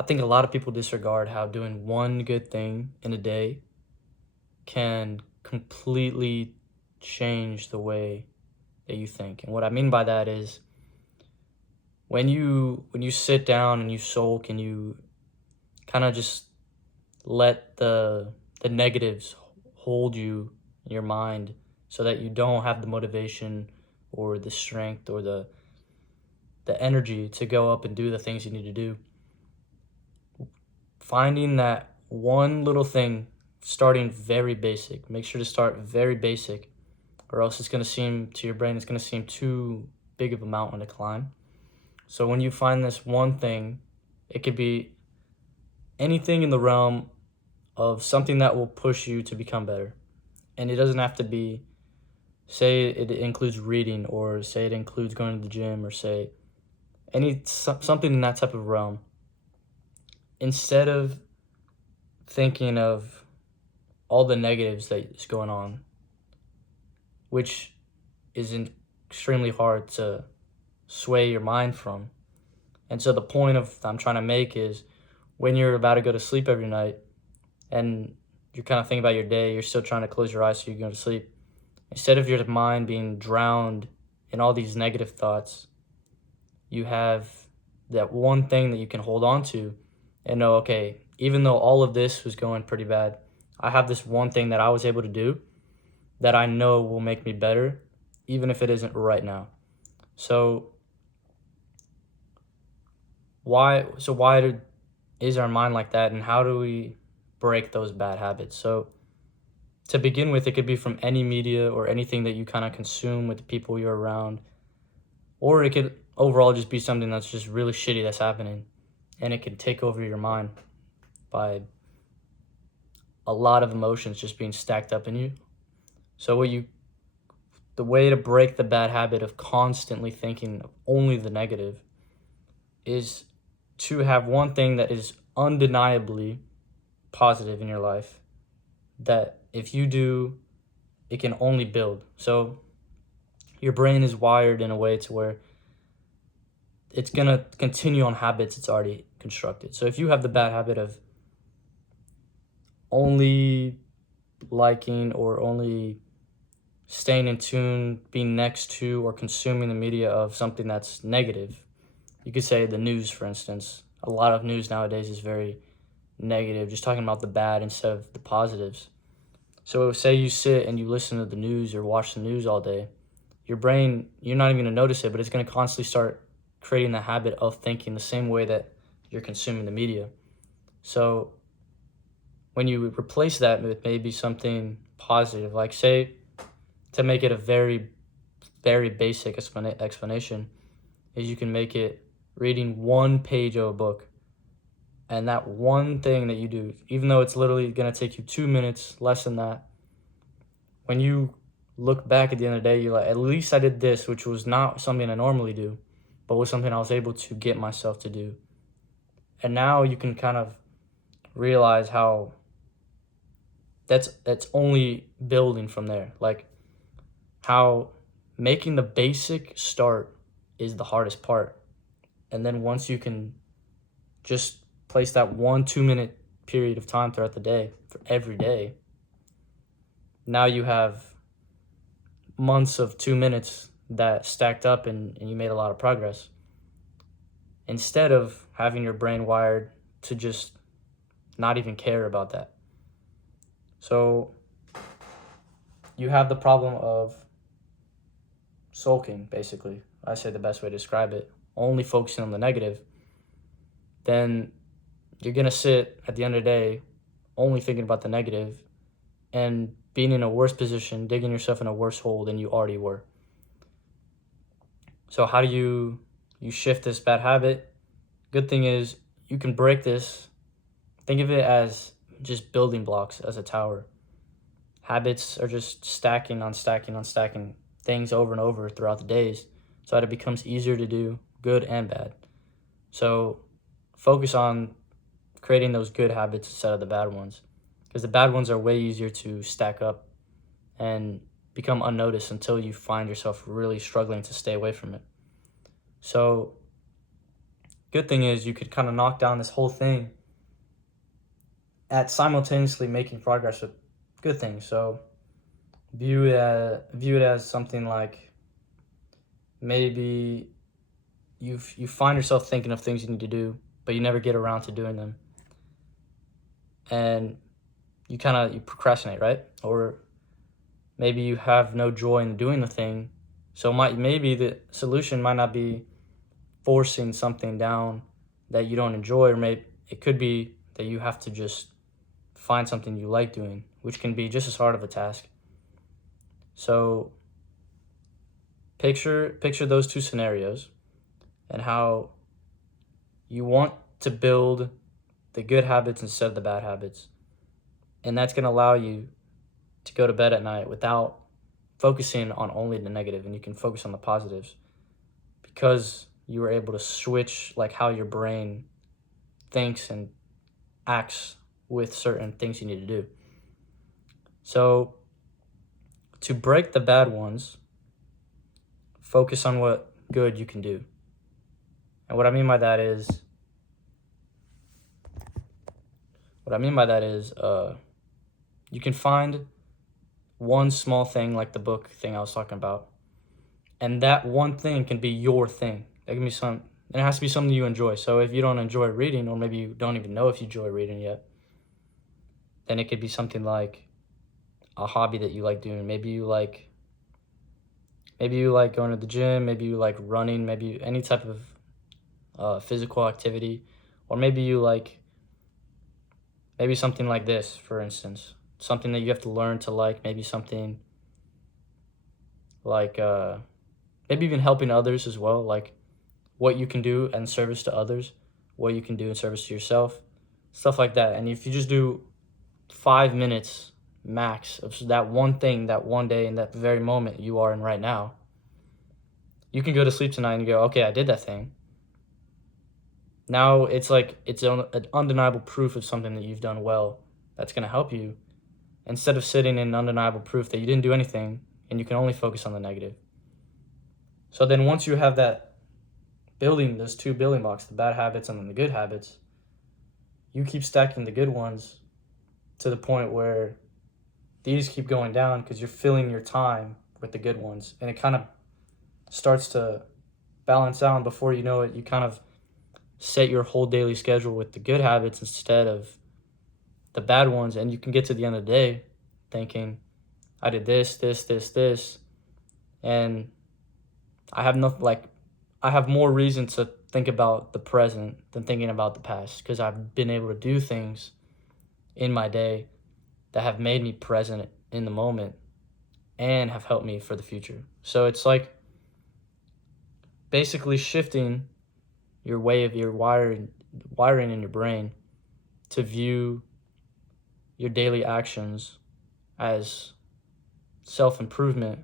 I think a lot of people disregard how doing one good thing in a day can completely change the way that you think. And what I mean by that is when you sit down and you sulk and you kind of just let the negatives hold you in your mind so that you don't have the motivation or the strength or the energy to go up and do the things you need to do. Finding that one little thing, starting very basic. Make sure to start very basic, or else it's going to seem to your brain, it's going to seem too big of a mountain to climb. So when you find this one thing, it could be anything in the realm of something that will push you to become better. And it doesn't have to be, say it includes reading, or say it includes going to the gym, or say something in that type of realm. Instead of thinking of all the negatives that is going on, which is extremely hard to sway your mind from. And so the point of I'm trying to make is when you're about to go to sleep every night and you're kind of thinking about your day, you're still trying to close your eyes so you can go to sleep. Instead of your mind being drowned in all these negative thoughts, you have that one thing that you can hold on to and know, okay, even though all of this was going pretty bad, I have this one thing that I was able to do that I know will make me better, even if it isn't right now. So why is our mind like that, and how do we break those bad habits? So to begin with, it could be from any media or anything that you kind of consume with the people you're around, or it could overall just be something that's just really shitty that's happening, and it can take over your mind by a lot of emotions just being stacked up in you. So the way to break the bad habit of constantly thinking of only the negative is to have one thing that is undeniably positive in your life that if you do, it can only build. So your brain is wired in a way to where it's going to continue on habits it's already constructed. So if you have the bad habit of only liking or only staying in tune, being next to or consuming the media of something that's negative, you could say the news, for instance. A lot of news nowadays is very negative, just talking about the bad instead of the positives. So say you sit and you listen to the news or watch the news all day, your brain, you're not even going to notice it, but it's going to constantly start creating the habit of thinking the same way that you're consuming the media. So when you replace that with maybe something positive, like say, to make it a very, very basic explanation, is you can make it reading one page of a book. And that one thing that you do, even though it's literally going to take you 2 minutes, less than that, when you look back at the end of the day, you're like, at least I did this, which was not something I normally do, but was something I was able to get myself to do. And now you can kind of realize how that's only building from there. Like how making the basic start is the hardest part. And then once you can just place that 1 2 minute period of time throughout the day for every day, now you have months of 2 minutes that stacked up and you made a lot of progress. Instead of having your brain wired to just not even care about that. So you have the problem of sulking, basically. I say the best way to describe it. Only focusing on the negative. Then you're going to sit at the end of the day only thinking about the negative and being in a worse position, digging yourself in a worse hole than you already were. So how do you shift this bad habit? Good thing is you can break this. Think of it as just building blocks as a tower. Habits are just stacking on stacking on stacking things over and over throughout the days so that it becomes easier to do, good and bad. So focus on creating those good habits instead of the bad ones, because the bad ones are way easier to stack up and become unnoticed until you find yourself really struggling to stay away from it. So good thing is you could kind of knock down this whole thing at simultaneously making progress with good things. So view it as something like maybe you find yourself thinking of things you need to do, but you never get around to doing them, and you procrastinate, right? Or maybe you have no joy in doing the thing. So maybe the solution might not be forcing something down that you don't enjoy, or maybe it could be that you have to just find something you like doing, which can be just as hard of a task. So picture those two scenarios and how you want to build the good habits instead of the bad habits. And that's going to allow you to go to bed at night without focusing on only the negative, and you can focus on the positives because you were able to switch like how your brain thinks and acts with certain things you need to do. So to break the bad ones, focus on what good you can do. And what I mean by that is you can find one small thing, like the book thing I was talking about, and that one thing can be your thing. That can be it has to be something you enjoy. So if you don't enjoy reading, or maybe you don't even know if you enjoy reading yet, then it could be something like a hobby that you like doing. Maybe you like going to the gym, maybe you like running, maybe any type of physical activity, or maybe you like maybe something like this, for instance, something that you have to learn to like, maybe something like maybe even helping others as well, like what you can do in service to others, what you can do in service to yourself, stuff like that. And if you just do 5 minutes max of that one thing, that one day, in that very moment you are in right now, you can go to sleep tonight and go, okay, I did that thing. Now it's like it's an undeniable proof of something that you've done well that's going to help you, instead of sitting in undeniable proof that you didn't do anything and you can only focus on the negative. So then once you have that building, those two building blocks, the bad habits and then the good habits, you keep stacking the good ones to the point where these keep going down because you're filling your time with the good ones, and it kind of starts to balance out. And before you know it, you kind of set your whole daily schedule with the good habits instead of the bad ones, and you can get to the end of the day thinking, I did this, and I have more reason to think about the present than thinking about the past, because I've been able to do things in my day that have made me present in the moment and have helped me for the future. So it's like basically shifting your way of your wiring in your brain to view your daily actions as self-improvement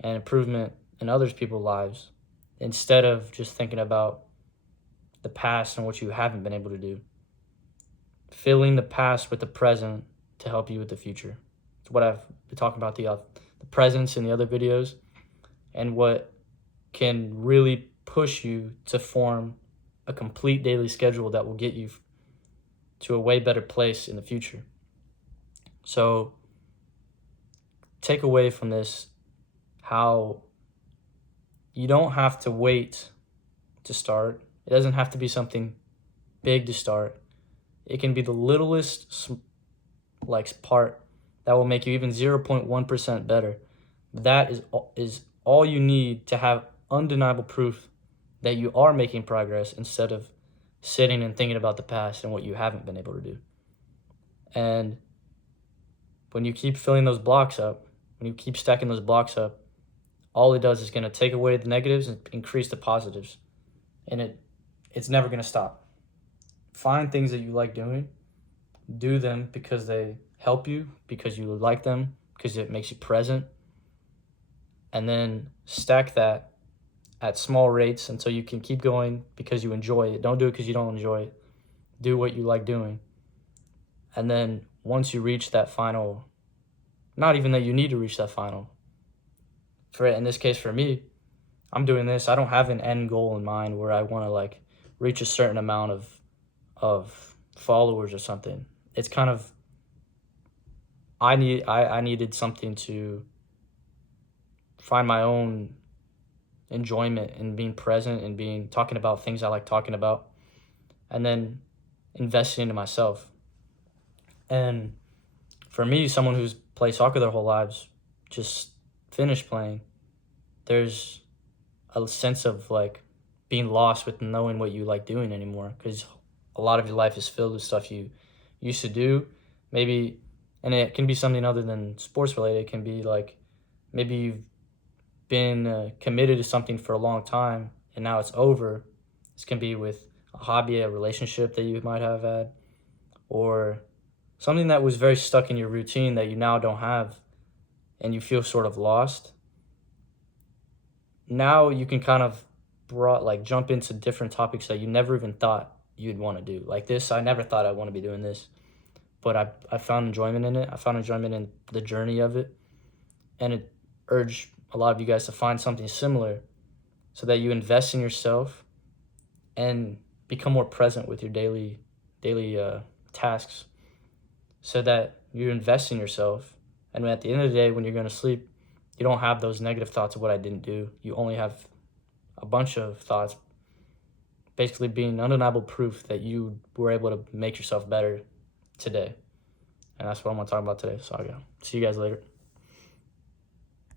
and improvement in others people's lives, instead of just thinking about the past and what you haven't been able to do. Filling the past with the present to help you with the future. It's what I've been talking about, the presence in the other videos, and what can really push you to form a complete daily schedule that will get you to a way better place in the future. So take away from this how you don't have to wait to start. It doesn't have to be something big to start. It can be the littlest part that will make you even 0.1% better. That is all you need to have undeniable proof that you are making progress, instead of sitting and thinking about the past and what you haven't been able to do. And when you keep filling those blocks up, when you keep stacking those blocks up, all it does is going to take away the negatives and increase the positives. And it's never going to stop. Find things that you like doing. Do them because they help you, because you like them, because it makes you present. And then stack that at small rates until you can keep going because you enjoy it. Don't do it because you don't enjoy it. Do what you like doing. And then once you reach that final, not even that you need to reach that final. In this case, for me, I'm doing this. I don't have an end goal in mind where I want to reach a certain amount of followers or something. It's kind of I needed something to find my own enjoyment in being present and being talking about things I like talking about, and then investing into myself. And for me, someone who's played soccer their whole lives, just finished playing, there's a sense of like being lost with knowing what you like doing anymore, because a lot of your life is filled with stuff you used to do, maybe, and it can be something other than sports related. It can be like maybe you've been committed to something for a long time and now it's over. This can be with a hobby, a relationship that you might have had, or something that was very stuck in your routine that you now don't have and you feel sort of lost. Now you can kind of jump into different topics that you never even thought you'd want to do. Like this, I never thought I'd want to be doing this, but I found enjoyment in it. I found enjoyment in the journey of it, and it urged a lot of you guys to find something similar so that you invest in yourself and become more present with your daily tasks, so that you invest in yourself. And at the end of the day, when you're going to sleep, you don't have those negative thoughts of what I didn't do. You only have a bunch of thoughts basically being undeniable proof that you were able to make yourself better today. And that's what I'm going to talk about today. So I'll go. See you guys later.